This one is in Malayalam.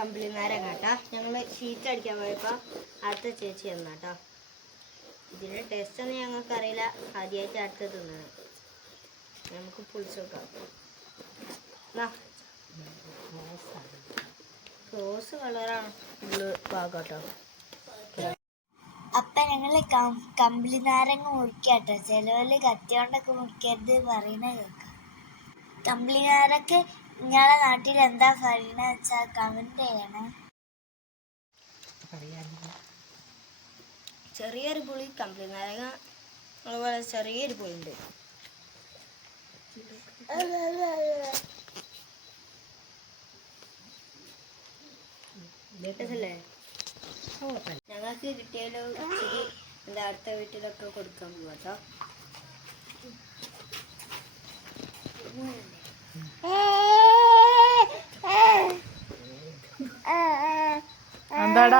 കമ്പിളിനാരങ്ങ കേട്ടോ. ഞങ്ങൾ ഷീറ്റ് അടിക്കാൻ പോയപ്പോൾ അടുത്ത ചേച്ചി തന്നാട്ടോ. ഇതിൻ്റെ ടേസ്റ്റ് ഒന്നും ഞങ്ങൾക്കറിയില്ല, ആദ്യമായിട്ട് അടുത്ത് തിന്നത്. നമുക്ക് പൊളിച്ച് നോക്കാം. റോസ് കളറാണ് ഭാഗം കേട്ടോ. അപ്പം ഞങ്ങൾ കമ്പിളി നാരങ്ങ മുറിക്കാട്ടോ. ചിലവര് കത്തി കൊണ്ടൊക്കെ മുറിക്കരുത് പറയുന്ന കേൾക്കാം. കമ്പിളി നാരങ്ങ നിങ്ങളെ നാട്ടിൽ എന്താ പറയുന്നത് വെച്ചാൽ കമന്റ് ചെയ്യണേ. ചെറിയൊരു പുളി, കമ്പിളി നാരങ്ങ അതുപോലെ ചെറിയൊരു പുളിയുണ്ട്. രസല്ലേ? ഞങ്ങൾക്ക് കിട്ടിയാലും ഇച്ചിരി എന്താ അടുത്ത വീട്ടിലൊക്കെ കൊടുക്കാൻ പോവാട്ടോ. എന്താടാ